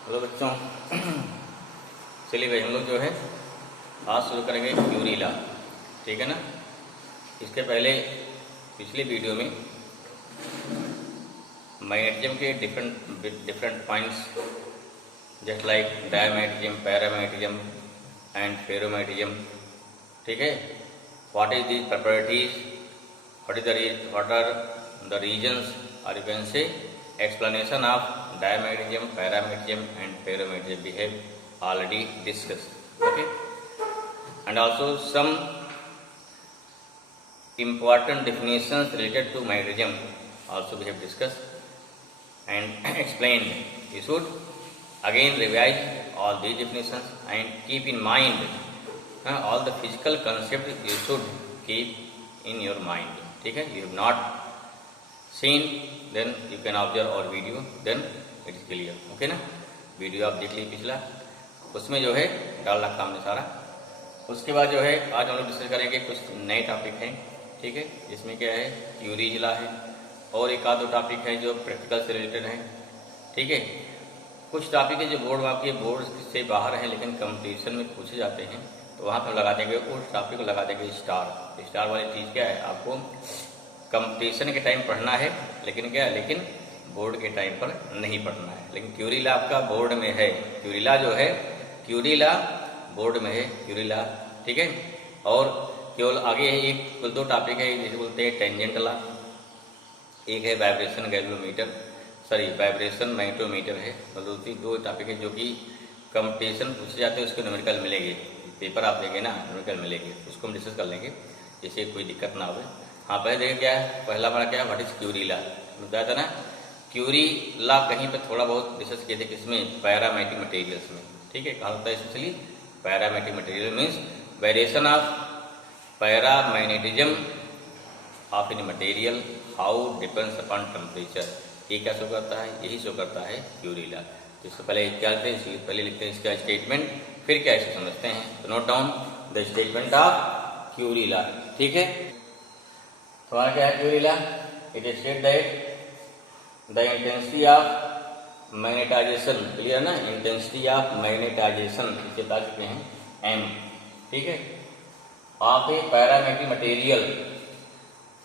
Hello बच्चों, चलिए भाई हम लोग जो है आज शुरू करेंगे क्यूरी लॉ। ठीक है ना। इसके पहले पिछले वीडियो में मैग्नेटिज्म के different points just like diamagnetism, paramagnetism and ferromagnetism. ठीक है। What is these properties, what are the reasons और you can say explanation of diamagnetism, paramagnetism and ferromagnetism we have already discussed. Okay, and also some important definitions related to magnetism also we have discussed and explained. You should again revise all these definitions and keep in mind all the physical concepts you should keep in your mind. ठीक है। You have not seen, then you can observe our video, then it is clear. Okay ना। Video आप देख लीजिए पिछला, उसमें जो है डाल रखा हमने सारा। उसके बाद जो है आज हम लोग डिस्कस करेंगे कुछ नए टॉपिक हैं। ठीक है। इसमें क्या है, क्यूरी लॉ है और एक आध दो टॉपिक है जो प्रैक्टिकल से रिलेटेड हैं। ठीक है। कुछ टॉपिक है जो बोर्ड से बाहर हैं लेकिन कंपटीशन में पूछे जाते हैं, तो वहाँ पर लगा देंगे उस टॉपिक को, लगा देंगे स्टार वाली चीज़। क्या है, आपको कंपटीशन के टाइम पढ़ना है लेकिन क्या है, लेकिन बोर्ड के टाइम पर नहीं पढ़ना है। लेकिन क्यूरी लॉ आपका बोर्ड में है। क्यूरी लॉ जो है, क्यूरी लॉ बोर्ड में है, क्यूरी लॉ। ठीक है। और केवल आगे है एक कुल दो टॉपिक है जिसे बोलते हैं टेंजेंट लॉ। एक है वाइब्रेशन गैल्वेमीटर, सॉरी वाइब्रेशन मैग्नेटोमीटर है। मतलब दो टॉपिक है जो कि कंपटीशन पूछे जाते हैं, उसके न्यूमेरिकल मिलेंगे। पेपर आप लेंगे ना, न्यूमेरिकल मिलेंगे, उसको हम डिस्कस कर लेंगे जिससे कोई दिक्कत ना हो। हाँ, पहले देखिए क्या है, पहला हमारा क्या है, व्हाट इज क्यूरी लॉ। बताया था ना, क्यूरी लॉ कहीं पर थोड़ा बहुत डिस्कस किए थे, किसमें, पैरामैग्नेटिक मटेरियल्स में। ठीक है। कहा होता है specially paramagnetic material means variation of paramagnetism of in material, how depends upon temperature. ये क्या शो करता है, यही शो करता है क्यूरी लॉ। इससे पहले क्या लिखते हैं, पहले लिखते हैं इसका स्टेटमेंट, फिर क्या इसे समझते हैं। तो note down the statement of Curie law. ठीक है। हमारा क्या है Curie law, it is state that the intensity of magnetization, clear ना, इंटेंसिटी ऑफ मैग्नेटाइजेशन इसे बता चुके हैं एम। ठीक है। ऑफ ए पैरामैग्नेटिक मटेरियल,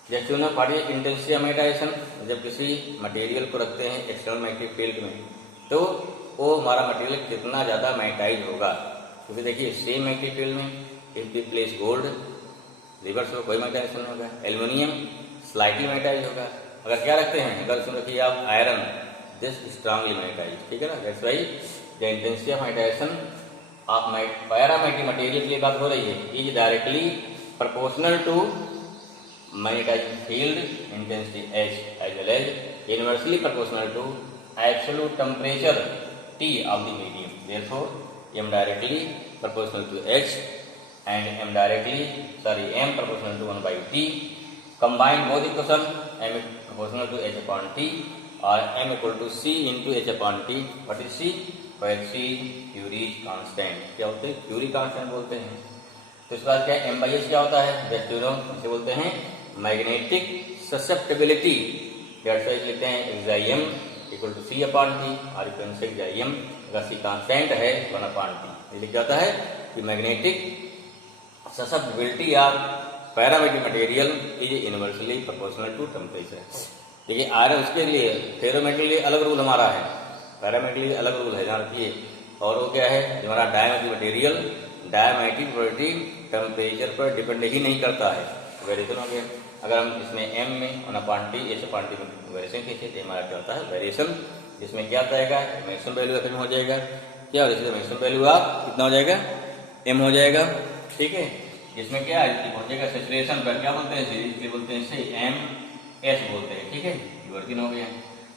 जैसे ना पढ़िए इंटेंसिटी ऑफ मैग्नेटाइजेशन, जब किसी मटेरियल को रखते हैं एक्सटर्नल मैग्नेटिक फील्ड में, तो वो हमारा मटेरियल कितना ज़्यादा मैग्नेटाइज होगा। क्योंकि देखिए सेम मैग्नेटिक फील्ड में if we place gold, reverse में कोई मैग्नेटाइजेशन नहीं होगा। एल्युमिनियम स्लाइटली मैग्नेटाइज होगा। अगर क्या रखते हैं, अगर उसमें रखिए आप आयरन, दिस स्ट्रांगली मैग्नेटाइज। ठीक है ना। That's why the intensity of magnetization of paramagnetic material की बात हो रही है, is directly proportional to magnetizing field intensity H as well as inversely proportional to absolute temperature T of the medium. Therefore m directly proportional to H and m proportional to 1 by T. Combine both equation, m proportional to H upon T or m equal to C into H upon T. What is C? Where C Curie's constant। क्या होते हैं, Curie constant बोलते हैं। तो इसके बाद क्या है, m by H क्या होता है, इसे बोलते हैं मैग्नेटिक ससेप्टेबिलिटी। लिखते हैं xim equal to C upon T और यू कैन से xim अगर C कांस्टेंट है 1 upon T। ये लिख जाता है कि magnetic susceptibility of paramagnetic material is inversely proportional to temperature. देखिए आयरन उसके लिए, फेरोमैग्नेटिक के लिए अलग रूल हमारा है, पैरामैग्नेटिक के लिए अलग रूल है, ध्यान रखिए। और वो क्या है, हमारा diamagnetic material, diamagnetic property temperature पर डिपेंड ही नहीं करता है। वेरिएशन हो गया। अगर हम इसमें m में 1 upon T H upon T में वेरिएशन खींचे तो हमारा क्या होता है, वेरिएशन, जिसमें क्या आएगा, मैक्सिमम वैल्यू एम हो जाएगा। क्या हो जाएगा, मैक्सिमम वैल्यू आप कितना हो जाएगा, m हो जाएगा। ठीक है। जिसमें क्या पहुंचेगा सेचुरेशन पर, क्या बोलते हैं, सीरीज बोलते हैं, इसे MS बोलते हैं। ठीक है। वर्किंग हो गया,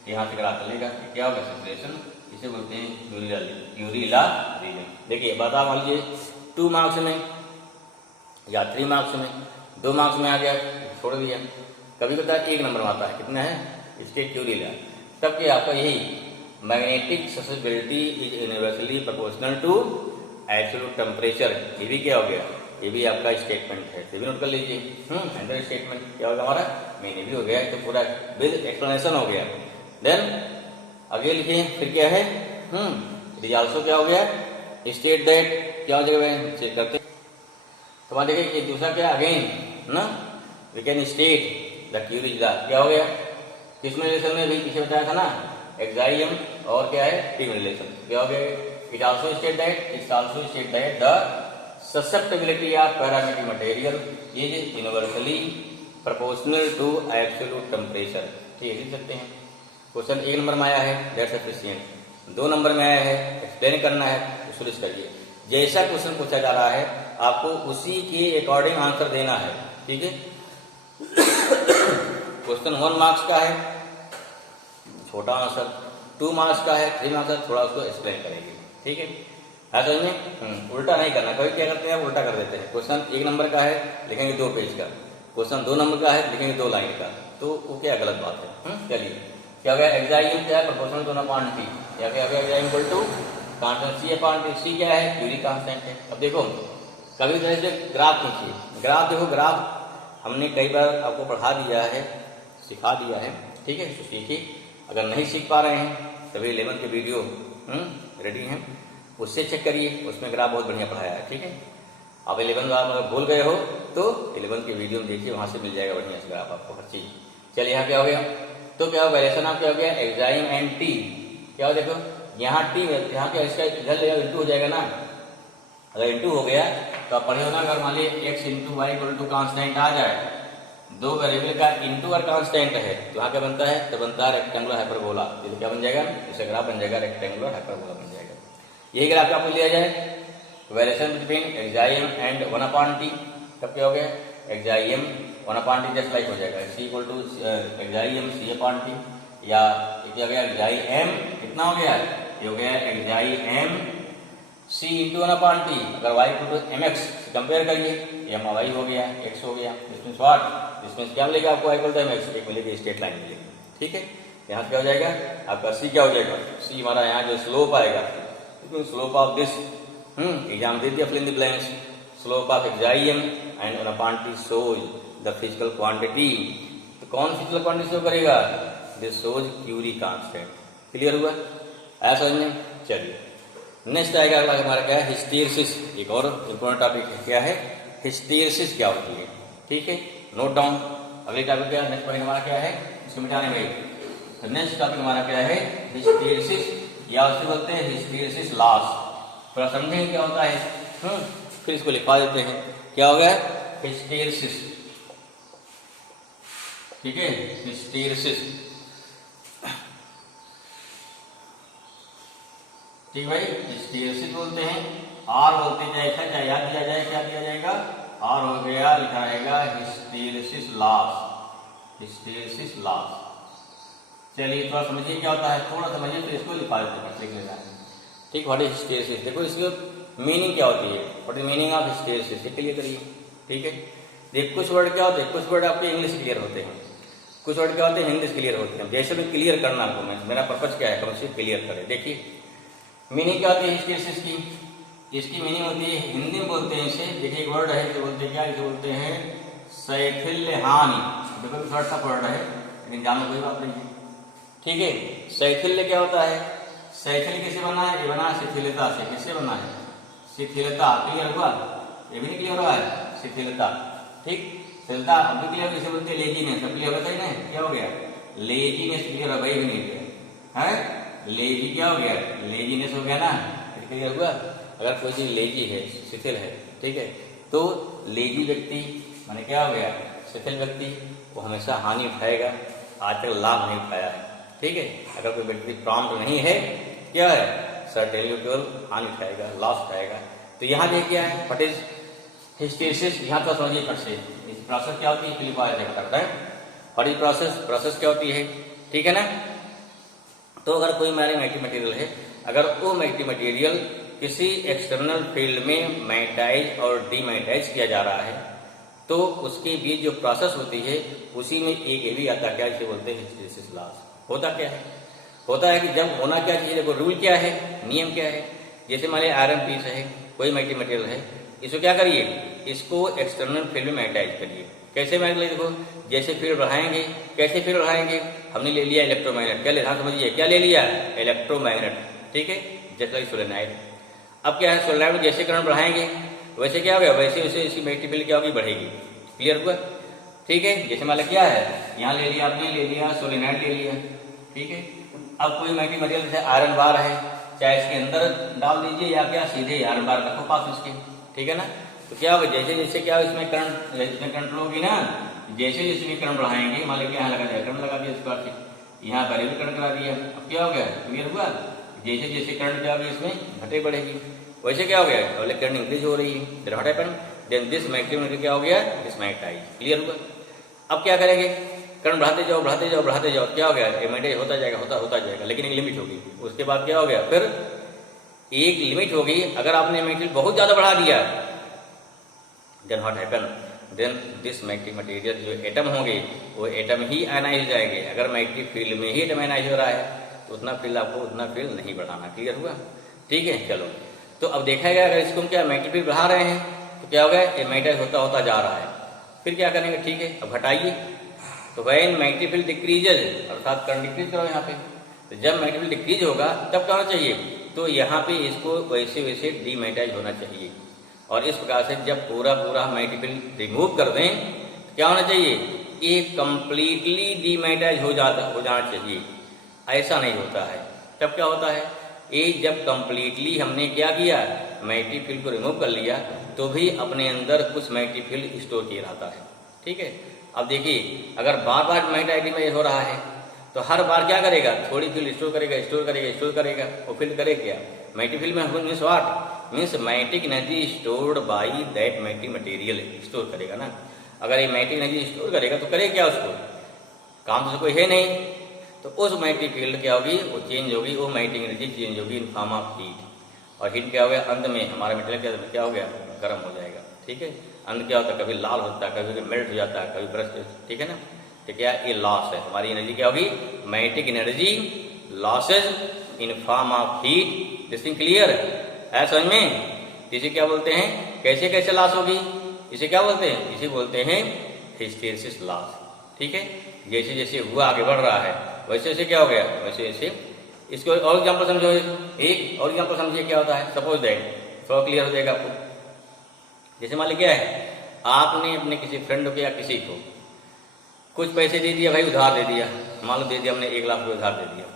यहाँ से करा चलेगा, क्या होगा सेचुरेशन, इसे बोलते हैं क्यूरी लॉ रीजन। देखिए बता मान लीजिए 2 मार्क्स में या 3 मार्क्स में, 2 मार्क्स में आ गया, छोड़ दिया। कभी कभी 1 नंबर में आता है, कितना है इसके क्यूरी लॉ। तब क्या आपका यही magnetic susceptibility is universally proportional to absolute temperature. ये भी क्या हो गया, ये भी आपका स्टेटमेंट है, ये भी नोट कर लीजिए। अंडर स्टेटमेंट क्या होगा हमारा, मैंने भी हो गया, तो पूरा विद एक्सप्लेनेशन हो गया। देन आगे लिखिए, फिर क्या है, इट इज ऑल्सो क्या हो गया, स्टेट दैट, क्या हो जाएगा चेक करते। तो वहां देखिए दूसरा क्या अगेन ना, we can state the Curie is the, क्या हो गया किसमें रिलेशन में भी पीछे बताया था ना, एक्साइलम और क्या है टीम रिलेशन, क्या हो गया, it also state that the susceptibility of parametric material is universally proportional to absolute temperature, ठीक है लिख सकते हैं। क्वेश्चन 1 नंबर में आया है दैट्स सफिशिएंट, 2 नंबर में आया है एक्सप्लेन करना है, उसको करिए। जैसा क्वेश्चन पूछा जा रहा है आपको उसी के अकॉर्डिंग आंसर देना है, ठीक है। क्वेश्चन 1 मार्क्स का है, छोटा आंसर, 2 मार्क्स का है, 3 मार्क्स का थोड़ा उसको एक्सप्लेन करेंगे, ठीक है। समझ में उल्टा नहीं करना, कभी क्या करते हैं उल्टा कर देते हैं। क्वेश्चन 1 नंबर का है लिखेंगे 2 पेज का, क्वेश्चन 2 नंबर का है लिखेंगे 2 लाइन का, तो वो क्या गलत बात है। चलिए क्या हो गया, एक्साइलम क्या है प्रोपोर्शनल टू अपॉन टी, या क्या हो गया एक्साइलम equal to constant C upon T, C क्या है क्यूरी कांस्टेंट है। अब देखो कभी तरह से ग्राफ खींचिए, ग्राफ देखो, ग्राफ हमने कई बार आपको पढ़ा दिया है, सिखा दिया है, ठीक है, तो सीखिए। अगर नहीं सीख पा रहे हैं तभी 11 के वीडियो रेडी हैं, उससे चेक करिए, उसमें ग्राफ बहुत बढ़िया पढ़ाया है, ठीक है। आप 11 बार अगर भूल गए हो तो 11 के वीडियो में देखिए, वहां से मिल जाएगा बढ़िया से ग्राफ आपको हर चीज। चलिए यहाँ क्या हो गया, तो क्या वेरिएशन आप क्या हो गया एक्साइलम एंड टी, क्या हो देखो यहाँ टी, यहाँ पे इसका इधर इंटू हो जाएगा ना, अगर इंटू हो गया तो आप पढ़े होगा, अगर मान लीजिए x into y equal to constant आ जाए, 2 वेरिएबल का इंटू और कांस्टेंट है, तो यहाँ क्या बनता है, तो बनता है रेक्टेंगुलर हाइपरबोला, तो क्या बन जाएगा, इसे ग्राफ बन जाएगा रेक्टेंगुलर हाइपरबोला बन जाएगा। यही ग्राफ आपको लिया जाए वेरिएशन बिटवीन एक्साइलम एंड 1 अपॉन टी, तब क्या हो गया एक्साइलम 1 अपॉन टी जस्ट लाइक हो जाएगा, सी इक्वल टू एक्साइलम सी अपॉन टी, या क्या हो गया एक्साइलम कितना हो गया, ये हो गया एक्साइलम सी इंटू 1 अपॉन टी, अगर Y equal to M X compare करिए, एम वाई हो गया एक्स हो गया, इसमें व्हाट, इसमें क्या मिलेगा आपको इक्वल टू एम एक्स, एक मिलेगी स्ट्रेट लाइन मिलेगी, ठीक है। यहाँ क्या हो जाएगा आपका सी क्या हो जाएगा, सी हमारा यहाँ जो स्लोप आएगा, स्लोप ऑफ दिस एग्जाम दे दिया fill in the blanks, slope of एक्साइलम and 1 upon T shows the physical quantity, तो कौन फिजिकल क्वांटिटी शो करेगा, this shows Curie constant, clear हुआ ऐसा समझ में। चलिए नेक्स्ट आएगा अगला हमारा क्या है हिस्टेरिसिस, एक और इम्पोर्टेंट टॉपिक है, क्या है हिस्टेरिसिस क्या होती है, ठीक है, नोट डाउन। अगले टॉपिक क्या नेक्स्ट पॉइंट हमारा क्या है, इसको मिटाने में, नेक्स्ट टॉपिक हमारा क्या है हिस्टेरिसिस, या उसे बोलते हैं हिस्टेरिसिस लॉस, थोड़ा समझेंगे क्या होता है, फिर इसको लिखवा देते हैं, क्या हो गया हिस्टेरिसिस, ठीक है, हिस्टेरिसिस, ठीक भाई, हिस्टेरिसिस बोलते हैं, आर बोलते हैं, चाहे चाहे याद दिया जाए, क्या दिया जाएगा, आर हो गया, लिखा रहेगा हिस्टेरिसिस लॉस, हिस्टेरिसिस लॉस। चलिए थोड़ा समझिए क्या होता है, थोड़ा समझिए तो इसको लिखा देते हैं, लिख लेना है, ठीक। व्हाट इज हिस्टेरिसिस, देखो इसकी मीनिंग क्या होती है, what is meaning of hysteresis, ये क्लियर करिए, ठीक है। देख कुछ वर्ड क्या होते हैं, कुछ वर्ड आपके इंग्लिश क्लियर होते हैं, कुछ वर्ड क्या होते हैं हिंदी क्लियर होते हैं, जैसे भी क्लियर करना आपको, मैं मेरा पर्पज क्या है कम से क्लियर करें। देखिए मीनिंग क्या होती है हिस्टेरिसिस की, इसकी मीनिंग होती है, हिंदी में बोलते हैं इसे, देखिए एक वर्ड है इसे बोलते हैं क्या, इसे बोलते हैं शैथिल्यहानि, देखो थोड़ा सा वर्ड है लेकिन जानना कोई बात नहीं है, ठीक है। शैथिल्य क्या होता है, शैथिल्य किसे बना है, ये बना है शिथिलता से, किससे बना है शिथिलता, क्लियर हुआ, ये भी नहीं क्लियर हुआ है शिथिलता, ठीक, शिथिलता अब भी क्लियर, किसे बोलते हैं लेजीनेस, अब क्लियर होता है ना, क्या हो गया लेजीनेस, क्लियर हो गई भी नहीं है, लेजी क्या हो गया लेजीनेस हो गया ना, क्लियर हुआ। अगर कोई चीज लेजी है शिथिल है, ठीक है, तो लेजी व्यक्ति माने क्या हो गया शिथिल व्यक्ति, वो हमेशा हानि उठाएगा, आज तक लाभ नहीं उठाया है, ठीक है। अगर कोई व्यक्ति प्रॉम्प्ट नहीं है, क्या है सर्टेनली केवल हानि उठाएगा, लॉस उठाएगा। तो यहाँ देखिए क्या है व्हाट इज हिस्टेरिसिस, यहाँ तो समझिए फट से इस प्रोसेस क्या होती है, क्लियर करता है व्हाट इज प्रोसेस, प्रोसेस क्या होती है, ठीक है ना। तो अगर कोई मैग्नेटिक मटेरियल है, अगर वो मैग्नेटिक मटेरियल किसी एक्सटर्नल फील्ड में मैग्नेटाइज और डीमैग्नेटाइज किया जा रहा है, तो उसके बीच जो प्रोसेस होती है उसी में एक ये भी आता क्या, इसे बोलते हैं हिस्टेरिसिस लॉस। होता क्या है, होता है कि जब होना क्या चाहिए, देखो रूल क्या है, नियम क्या है, जैसे मान लीजिए आयरन पीस है, कोई मैग्नेटिक मटेरियल है, इसको क्या करिए, इसको एक्सटर्नल फील्ड में मैग्नेटाइज करिए, कैसे मैग्नेटाइज, देखो जैसे फील्ड बढ़ाएंगे, कैसे फील्ड बढ़ाएंगे, हमने ले लिया इलेक्ट्रोमैग्नेट, क्या ले, हाँ समझिए क्या ले लिया इलेक्ट्रोमैग्नेट, ठीक है, जस्ट लाइक सोलेनॉइड। अब क्या है, सोलेनॉइड में जैसे करंट बढ़ाएंगे वैसे क्या होगा, वैसे वैसे इसकी मैग्नेटिक फील्ड क्या होगी, बढ़ेगी। क्लियर हुआ? ठीक है, जैसे मान लो क्या है, यहाँ ले लिया आपने, ले लिया सोलेनॉइड ले लिया, ठीक है। अब कोई मैग्नेटिक मटेरियल जैसे आयरन बार है, चाहे इसके अंदर डाल दीजिए या क्या सीधे आयरन बार रखो पास उसके, ठीक है ना। तो क्या होगा, जैसे जैसे क्या इसमें करंट होगी ना, जैसे जैसे करंट बढ़ाएंगे, मान लीजिए यहाँ लगा दिया, करंट लगा दिया इस बार से, यहाँ पर भी करंट करा दिया, अब क्या हो गया, क्लियर हुआ। जैसे जैसे करंट क्या होगी इसमें घटे बढ़ेगी, वैसे क्या हो गया, पहले करंट इंक्रीज हो रही है, then what happened, then this magnetic क्या हो गया, डिसमैग्नेटाइज। क्लियर हुआ? अब क्या करेंगे, करंट बढ़ाते जाओ बढ़ाते जाओ बढ़ाते जाओ, क्या हो गया, मैग्नेटाइज होता जाएगा, होता जाएगा, लेकिन एक लिमिट होगी। उसके बाद क्या हो गया, फिर एक लिमिट होगी, अगर आपने मैग्नेटिक बहुत ज्यादा बढ़ा दिया, then what happen, then this magnetic material जो एटम होंगे वो एटम ही आयनाइज हो जाएंगे। अगर मैग्नेटिक फील्ड में ही एटम आयनाइज हो रहा है तो उतना फील्ड आपको उतना फील्ड नहीं बढ़ाना। क्लियर हुआ? ठीक है, चलो। तो अब देखा गया, अगर इसको हम क्या मैग्नेटिक फील्ड बढ़ा रहे हैं तो क्या होगा, ये मैग्नेटाइज होता होता जा रहा है, फिर क्या करेंगे, ठीक है, अब घटाइए। तो व्हेन मैग्नेटिक फील्ड डिक्रीजेज, अर्थात करंट डिक्रीज करो यहाँ पे, तो जब मैग्नेटिक फील्ड डिक्रीज होगा तब क्या होना चाहिए, तो यहाँ पे इसको वैसे वैसे डीमैग्नेटाइज होना चाहिए। और इस प्रकार से जब पूरा पूरा मैग्नेटिक फील्ड रिमूव कर दें तो क्या होना चाहिए, ये कंप्लीटली डीमैग्नेटाइज हो जाना चाहिए। ऐसा नहीं होता है, तब क्या होता है, ये जब कंप्लीटली हमने क्या किया, मैग्नेटिक फील्ड को रिमूव कर लिया, तो भी अपने अंदर कुछ मैग्नेटिक फील्ड स्टोर किया रहता है। ठीक है, अब देखिए, अगर बार बार मैग्नेटाइज हो रहा है तो हर बार क्या करेगा, थोड़ी फील्ड स्टोर करेगा, स्टोर करेगा, स्टोर करेगा। वो फील्ड करेगा क्या, मैग्नेटिक फील्ड में means what, means magnetic energy stored by that magnetic material, store करेगा ना। अगर ये मैग्नेटिक एनर्जी स्टोर करेगा तो करेगा क्या, उसको काम तो कोई है नहीं, तो उस मैग्नेटिक फील्ड क्या होगी, वो चेंज होगी, वो मैग्नेटिक एनर्जी चेंज होगी इन फॉर्म ऑफ हीट। और हीट क्या हो गया, अंत में हमारा मटेरियल क्या हो गया, गर्म हो जाएगा। ठीक है, अंत क्या होता है, कभी लाल होता है, कभी मेल्ट हो जाता है, कभी ब्रस्ट, ठीक है ना। तो क्या ये लॉस है, हमारी एनर्जी क्या होगी, magnetic energy losses in form of heat. This thing clear है समझ में? इसे क्या बोलते हैं, कैसे कैसे लॉस होगी, इसे क्या बोलते हैं, इसे बोलते हैं हिस्टैरिसीस लॉस। ठीक है, जैसे जैसे हुआ आगे बढ़ रहा है वैसे वैसे क्या हो गया, वैसे वैसे। इसको और एग्जाम्पल समझो, एक और एग्जाम्पल समझिए क्या होता है। सपोज दैट, थोड़ा क्लियर हो जाएगा आपको। जैसे मान लीजिए क्या है, आपने अपने किसी फ्रेंड को या किसी को कुछ पैसे दे दिया, भाई उधार दे दिया, मान लो दे दिया हमने 1 लाख रुपये उधार दे दिया।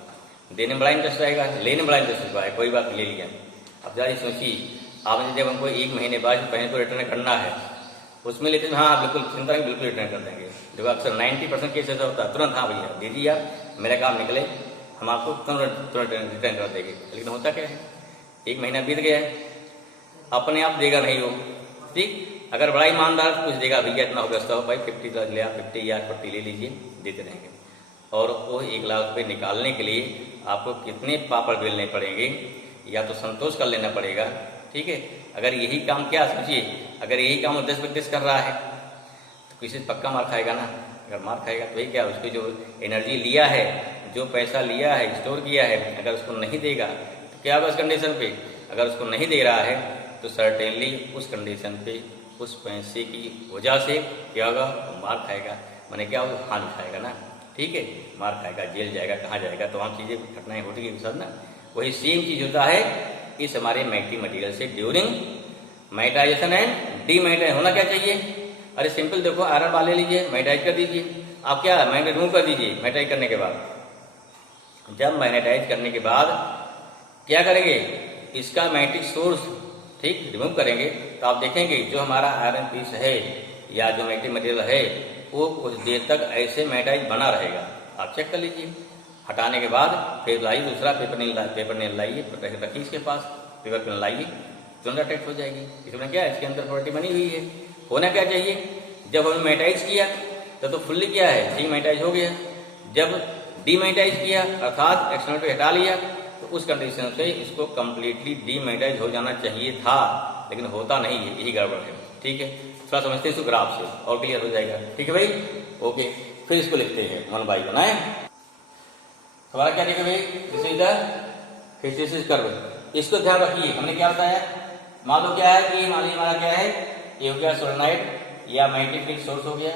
देने में बड़ा इंटरेस्ट रहेगा, लेने में बड़ा इंटरेस्ट हुआ है, कोई बात ले लिया। अब जरा सोचिए, आपने जब हमको 1 महीने बाद पैसे को रिटर्न करना है, उसमें लेते हैं, हाँ बिल्कुल चिंता नहीं, बिल्कुल रिटर्न कर देंगे। देखो अक्सर 90% केस ऐसा होता है, तुरंत हाँ भैया दे दिया, मेरा काम निकले, हम आपको तुरंत रिटर्न कर देंगे। लेकिन होता क्या है, 1 महीना बीत गया है, अपने आप देगा नहीं वो। ठीक, अगर बड़ा ईमानदार कुछ देगा, भैया इतना हो गया भाई 50 ले 50 या 40 ले लीजिए, देते रहेंगे। और वो 1 लाख रुपये निकालने के लिए आपको कितने पापड़ बेलने पड़ेंगे, या तो संतोष कर लेना पड़ेगा। ठीक है, अगर यही काम, क्या सोचिए, अगर यही काम 10 कर रहा है तो किसी से पक्का मार खाएगा ना। अगर मार खाएगा तो वही क्या, उसकी जो एनर्जी लिया है, जो पैसा लिया है, स्टोर किया है, अगर उसको नहीं देगा तो क्या होगा उस कंडीशन पे। अगर उसको नहीं दे रहा है तो सर्टेनली उस कंडीशन पे उस पैसे की वजह से क्या होगा, मार खाएगा, मैंने क्या वो हानि खाएगा ना। ठीक है, मार खाएगा, जेल जाएगा, कहाँ जाएगा, तमाम चीजें घटनाएं होती है सब ना। वही सेम चीज होता है इस हमारे मैग्नेटिक मटेरियल से ड्यूरिंग मैग्नेटाइजेशन एंड डीमैग्नेटाइज। होना क्या चाहिए, अरे सिंपल देखो, आयरन बार ले लीजिए, मैग्नेटाइज कर दीजिए। आप क्या मैग्नेट रिमूव कर दीजिए मैग्नेटाइज करने के बाद। जब मैग्नेटाइज करने के बाद क्या करेंगे, इसका मैग्नेटिक सोर्स ठीक रिमूव करेंगे, तो आप देखेंगे जो हमारा आयरन पीस है या जो मैग्नेटिक मटेरियल है वो कुछ देर तक ऐसे मैग्नेटाइज बना रहेगा। आप चेक कर लीजिए। हटाने के बाद फिर लाइए दूसरा पेपर नेल लाइए, रखिए इसके पास, पेपर पेन लाइए, तुरंत अटैच हो जाएगी। इसमें क्या है, इसके अंदर प्रॉपर्टी बनी हुई है। होना क्या चाहिए, जब हमने मैग्नेटाइज किया तो फुल्ली क्या है, डीमैग्नेटाइज हो गया। जब डीमैग्नेटाइज किया अर्थात एक्सटर्नल पे हटा लिया, तो उस कंडीशन से इसको कंप्लीटली डीमैग्नेटाइज हो जाना चाहिए था, लेकिन होता नहीं है, यही गड़बड़ है। ठीक है, थोड़ा समझते हैं इसको ग्राफ से और क्लियर हो जाएगा। ठीक है भाई, ओके। फिर इसको लिखते हैं 1 बाई 1 है। हमारा क्या लिखा भाई, this is the hysteresis curve. इसको ध्यान रखिए, हमने क्या बताया, मान लो क्या है कि मान लीजिए हमारा क्या है, ये हो गया सोलेनॉइड या मैग्नेटिक फील्ड सोर्स हो गया।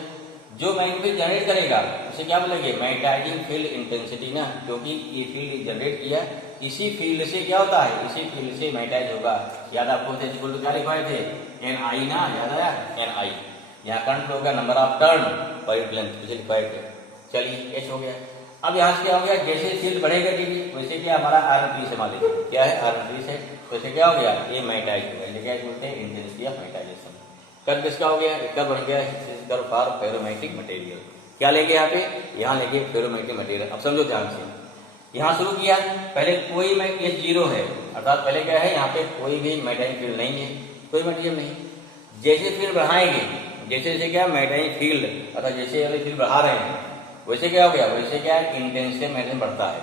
जो मैग्नेटिक फील्ड जनरेट करेगा उसे क्या बोलेंगे, मैग्नेटाइजिंग फील्ड इंटेंसिटी ना, क्योंकि ये फील्ड जनरेट किया इसी फील्ड से क्या होता है, इसी फील्ड से मैग्नेटाइज होगा। याद आपको थे इक्वल टू क्या लिखवाए थे, एन आई ना, याद आया, एन आई। यहाँ करंट फ्लो का number of turn per unit length मुझे लिखवाए थे। चलिए एच हो गया। अब यहाँ से क्या हो गया, जैसे फील्ड बढ़ेगा डीवी वैसे क्या हमारा आयरन ट्री से मान लीजिए क्या है, आयरन ट्री से, वैसे क्या हो गया, ये मैग्नेटाइज हो गया। क्या बोलते हैं, इंटेंसिटी ऑफ मैग्नेटाइजेशन। कर्व किसका हो गया, कर्व बन गया कर्व फॉर फेरोमैग्नेटिक मटेरियल। क्या लेंगे यहाँ पे, यहाँ लेंगे फेरोमैग्नेटिक मटेरियल। अब समझो ध्यान से, यहाँ शुरू किया, पहले कोई एच जीरो है, अर्थात पहले क्या है, यहाँ पे कोई भी मैग्नेटिक फील्ड नहीं है, कोई मटेरियल नहीं। जैसे फील्ड बढ़ाएंगे, जैसे जैसे क्या मैग्नेटिक फील्ड अर्थात जैसे वाले फील्ड बढ़ा रहे हैं वैसे क्या हो गया, वैसे क्या इंटेंसिटी मैग्नेटिक बढ़ता है।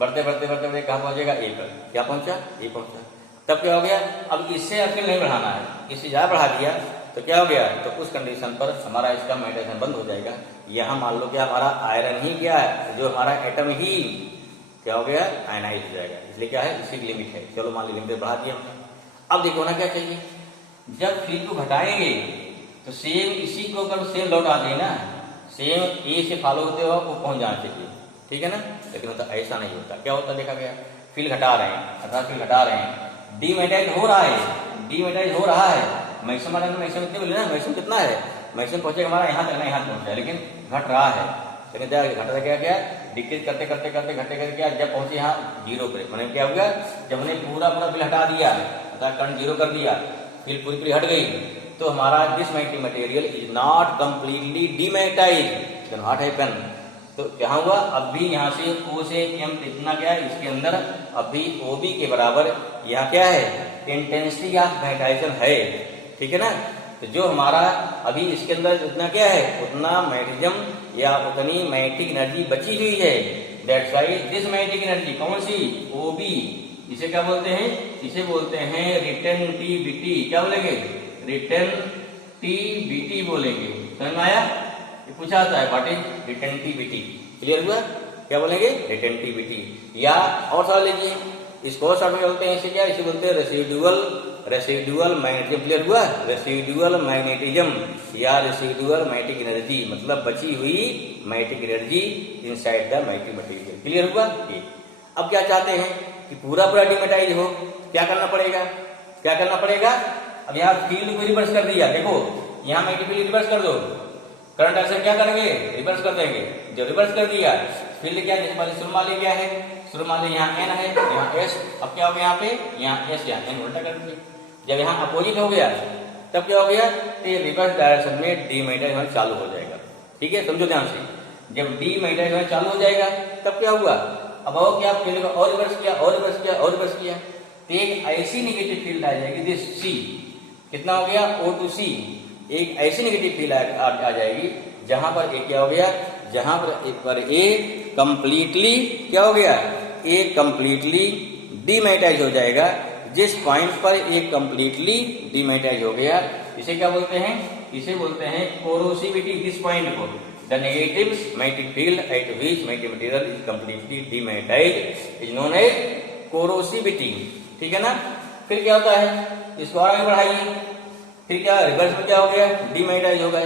बढ़ते बढ़ते बढ़ते बढ़ते कहाँ पहुंचेगा, ए पर। क्या पहुंचा, ए पहुंचा। तब क्या हो गया, अब इससे फील्ड नहीं बढ़ाना है, इससे ज्यादा बढ़ा दिया तो क्या हो गया, तो उस कंडीशन पर हमारा इसका मैग्नेटाइजेशन बंद हो जाएगा। यहाँ मान लो कि हमारा आयरन ही क्या है, जो हमारा एटम ही क्या हो गया, आयनाइज हो जाएगा। इसलिए क्या है, इसी की लिमिट है। चलो मान ली लिमिट बढ़ा दिया हमने। अब देखो ना क्या चाहिए, जब फील्ड को घटाएंगे तो सेम इसी को अगर सेम लौट आ जाए ना, सेम ए से फॉलो होते हुए वो पहुंच जाना चाहिए, ठीक है ना। लेकिन होता ऐसा नहीं होता। क्या होता देखा गया, फील्ड घटा रहे हैं, अर्थात फील्ड घटा रहे हैं, डीमैग्नेटाइज हो रहा है, डीमैग्नेटाइज हो रहा है। मैक्सिमम मैक्सिमम कितने मिले ना, मैक्सिमम कितना है, मैक्सिमम पहुंचेगा हमारा यहाँ तक ना, यहाँ पहुंचा है, लेकिन घट रहा है। लेकिन घटता क्या क्या डिक्रीज करते करते करते घटते करते क्या, जब पहुंचे यहाँ जीरो पे, मैंने क्या हुआ, जब हमने पूरा पूरा फील्ड हटा दिया, अर्थात करंट जीरो कर दिया, फील्ड पूरी पूरी हट गई, तो हमारा this magnetic material is not completely demagnetize. Then what happen, तो क्या हुआ, अब भी यहाँ से O से M इतना क्या है, इसके अंदर अभी OB के बराबर यहाँ क्या है, इंटेंसिटी ऑफ मैग्नेटाइजेशन है, ठीक है ना। तो जो हमारा अभी इसके अंदर जितना क्या है, उतना मैग्नेटिज्म या उतनी मैग्नेटिक एनर्जी बची हुई है। That's why this magnetic energy कौन सी, OB, इसे क्या बोलते हैं, इसे बोलते हैं रिटेंटिविटी। क्या बोलेंगे, रिटेंटिविटी बोलेंगे। समझ में आया, ये पूछा जाता है व्हाट इज रिटेंटिविटी, क्लियर हुआ। क्या बोलेंगे, रिटेंटिविटी। या और सवाल लीजिए, इसको शॉर्ट में बोलते हैं, इसे क्या, इसे बोलते हैं रेसिडुअल मैग्नेटिज्म। क्लियर हुआ, रेसिडुअल मैग्नेटिज्म या रेसिडुअल मैग्नेटिक एनर्जी, मतलब बची हुई magnetic energy inside the magnetic material. Clear हुआ ये। अब क्या चाहते हैं कि पूरा पूरा डीमैग्नेटाइज हो, क्या करना पड़ेगा, क्या करना पड़ेगा, अब यहाँ फील्ड को रिवर्स कर दिया, देखो यहाँ मैग्नेटिक फील्ड रिवर्स कर दो, करंट एक्शन क्या करेंगे, रिवर्स कर देंगे। जो रिवर्स कर दिया फील्ड क्या, जैसे पहले शुरू मान ली क्या है, शुरू मान ली यहाँ एन है, यहाँ एस, अब क्या हो गया यहाँ पे, यहाँ एस, यहाँ एन उल्टा कर दिया। जब यहाँ अपोजिट हो गया तब क्या हो गया, तो रिवर्स डायरेक्शन में डीमैग्नेटाइज होना चालू हो जाएगा। ठीक है, समझो ध्यान से, जब डीमैग्नेटाइज होना चालू हो जाएगा तब क्या हुआ, अब और क्या, फील्ड को और रिवर्स किया और रिवर्स किया और रिवर्स किया, तो एक ऐसी नेगेटिव फील्ड आ जाएगी, दिस सी कितना हो गया, O2C, एक ऐसी नेगेटिव फील्ड आ जाएगी जहां पर ए क्या हो गया, जहां पर ए कंप्लीटली क्या हो गया, ए कंप्लीटली डीमैग्नेटाइज हो जाएगा। जिस पॉइंट पर ए कंप्लीटली डीमैग्नेटाइज हो गया इसे क्या बोलते हैं, इसे बोलते हैं कोरोसिविटी। किस पॉइंट को, the negative magnetic field at which magnetic material is completely demagnetize is known as coercivity. ठीक है ना। फिर क्या होता है, इसको और आगे बढ़ाइए, फिर क्या रिवर्स में क्या हो गया, डीमैग्नेटाइज हो गया,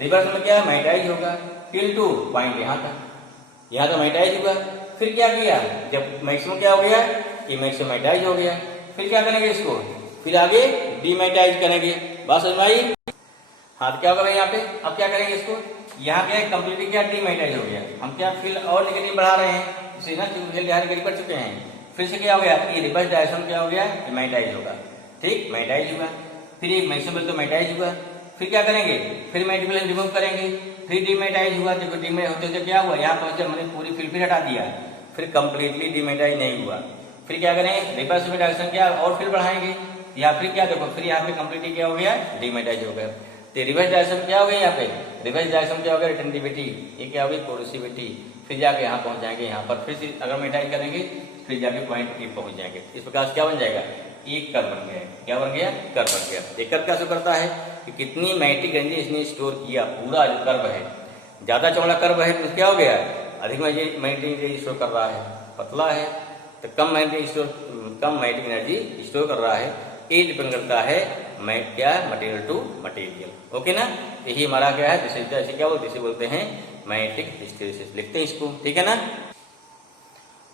रिवर्स में क्या मैग्नेटाइज होगा, टिल टू पॉइंट यहाँ तक मैग्नेटाइज हुआ। फिर क्या किया, जब मैक्सिमम क्या हो गया, ये मैक्सिमम मैग्नेटाइज हो गया, फिर क्या करेंगे इसको, फिर आगे डीमैग्नेटाइज करेंगे। बात समझ में आई। हाँ, तो क्या होगा यहाँ पे, अब क्या करेंगे इसको, यहाँ क्या कंप्लीटली क्या डीमैग्नेटाइज हो गया, हम क्या फील्ड और नेगेटिव बढ़ा रहे हैं, इसे ना फील्ड यहाँ नेगेटिव कर चुके हैं, फिर से क्या हो गया, ये रिवर्स डायरेक्शन क्या हो गया, मैग्नेटाइज होगा। ठीक, मैग्नेटाइज हुआ, फिर ये मैक्सिमम तो मैग्नेटाइज हुआ, फिर क्या करेंगे, फिर मैग्नेटिक रिमूव करेंगे, फिर डीमैग्नेटाइज हुआ, देखो डीमैग्नेटाइज होते होते क्या हुआ, यहाँ पहुंचे हमने पूरी फील्ड फिर हटा दिया, फिर कंप्लीटली डीमैग्नेटाइज नहीं हुआ। फिर क्या करें, रिवर्स में डायरेक्शन क्या और फिर बढ़ाएंगे, या फिर क्या, देखो फिर यहाँ पे कंप्लीटली क्या हो गया, डीमैग्नेटाइज हो गया। तो रिवर्स डायरेक्शन क्या हो गया, यहाँ पे रिवर्स डायरेक्शन क्या हो गया, रिटेंटिविटी, ये क्या हो गई कोरोसिविटी। फिर जाके यहाँ पहुंच जाएंगे, यहाँ पर फिर से अगर मैग्नेटाइज करेंगे फिर जाके पॉइंट ए पहुंच जाएंगे। इस प्रकार से क्या बन जाएगा, एक कर्व बन गया। क्या बन गया, कर्व बन गया। एक कर्व क्या शो करता है कि कितनी मैग्नेटिक एनर्जी इसने स्टोर किया, पूरा जो कर्व है, ज्यादा चौड़ा कर्व है तो क्या हो गया, अधिक मैग्नेटिक एनर्जी स्टोर कर रहा है, पतला है तो कम मैग्नेटिक एनर्जी स्टोर कर रहा है। ये डिपेंड करता है क्या, मटेरियल टू मटेरियल। ओके ना, यही हमारा क्या है, जैसे क्या बोलते हैं मैग्नेटिक हिस्टैरिसीस, लिखते हैं इसको। ठीक है ना।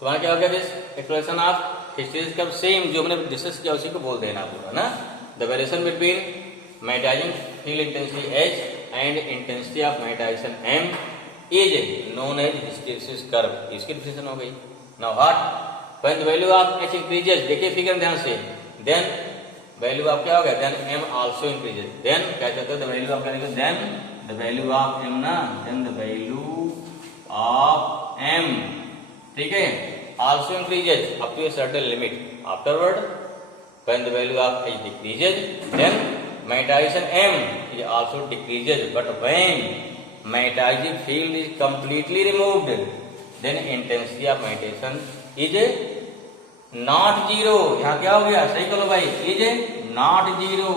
तुम्हारा क्या हो गया? दिस एक्सप्रेशन ऑफ हिस्टेरिसिस का सेम जो हमने डिस्कस किया उसी को बोल देना पूरा ना। The variation between magnetizing field intensity H and intensity of magnetization M is known as hysteresis curve. इसकी डिफिनेशन हो गई। Now what? When the value of H increases, देखिए फिगर ध्यान से, देन वैल्यू ऑफ क्या हो गया? Then M also increases. Then क्या कहते हैं? द वैल्यू ऑफ क्या लिखो? Then the value of M ना, then the value of M, ठीक है, also increases up to a certain limit. Afterward when the value of H decreases, then magnetization M is also decreases, but when magnetizing field is completely removed, then intensity of magnetization is not zero। यहाँ क्या हो गया? सही करो भाई, is not zero,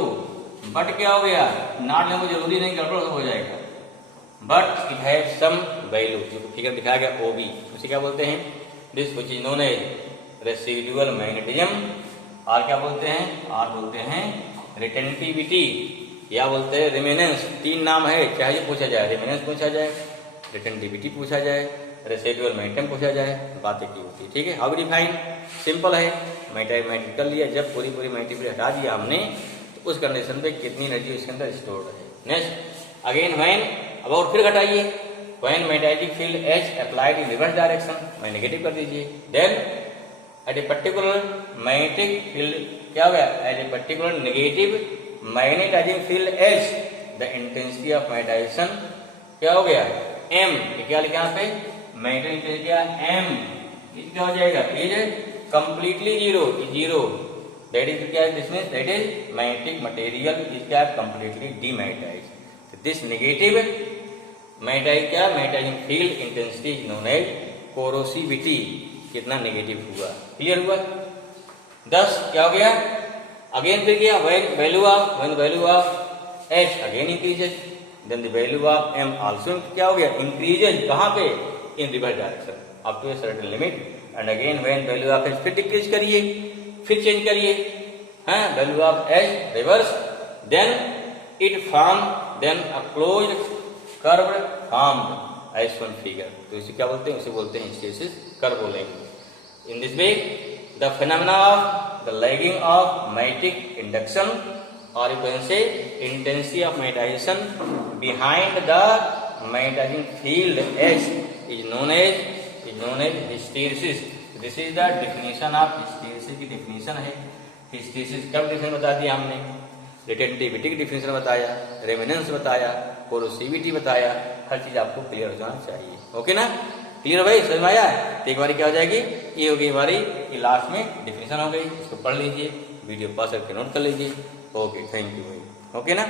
but क्या हो गया? not लेना जरूरी नहीं, गड़बड़ हो जाएगा। but it has some value, जो फिगर दिखाया गया OB, उसे क्या बोलते हैं? this which is known as residual magnetism, और क्या बोलते हैं? और बोलते हैं रिटेंटिविटी, या बोलते हैं रिमेनेंस। तीन नाम है, चाहे पूछा जाए, रिमेनेंस पूछा जाए, रिटेंटिविटी पूछा जाए, रेसिडुअल मैग्नेटिज्म पूछा जाए, बातें की होती है। ठीक है, हाउ डिफाइन? सिंपल है, मैग्नेटिक कर लिया, जब पूरी मैग्नेटिविटी हटा दिया हमने तो उस कंडीशन पे कितनी एनर्जी इसके अंदर स्टोर है। नेक्स्ट अगेन व्हेन, अब और फिर घटाइए, when magnetic field H applied in reverse direction, मैं नेगेटिव कर दीजिए, then at a particular magnetic field क्या हो गया? At a particular negative magnetizing field H, the intensity of magnetization क्या हो गया? M, क्या लिखा यहाँ पे? मैग्नेटिक इंटेंसिटी क्या? M, क्या हो जाएगा? Is completely zero, zero. That is क्या है? This means that is magnetic material is क्या? Completely demagnetized. This negative magnetize क्या? Magnetizing field intensity is known as coercivity. कितना नेगेटिव हुआ? क्लियर हुआ? 10 क्या हो गया? अगेन फिर क्या? When value of H again increases, then the value of M also क्या हो गया? इंक्रीजेस। कहां पे? In reverse direction up to a certain limit, and again when value of H फिर डिक्रीज करिए, फिर चेंज करिए, हाँ, value of H reverse, then it form, then a closed curve formed as shown figure. तो इसे क्या बोलते हैं? उसे बोलते हैं हिस्टेरिसिस कर्व बोलेंगे। In this way the phenomena of the lagging of magnetic induction, or you can say intensity of magnetization behind the magnetizing field H is known as hysteresis. This is the definition of hysteresis की definition है। hysteresis कब definition बता दिया हमने? Retentivity की definition बताया, remnants बताया, कोरोसिविटी बताया, हर चीज आपको क्लियर हो जाना चाहिए। ओके ना? क्लियर भाई, समझ में आया? तो एक बार क्या हो जाएगी? ये होगी हमारी, ये लास्ट में डिफिनेशन हो गई, इसको पढ़ लीजिए, वीडियो पास करके नोट कर लीजिए। ओके, थैंक यू भाई। ओके ना?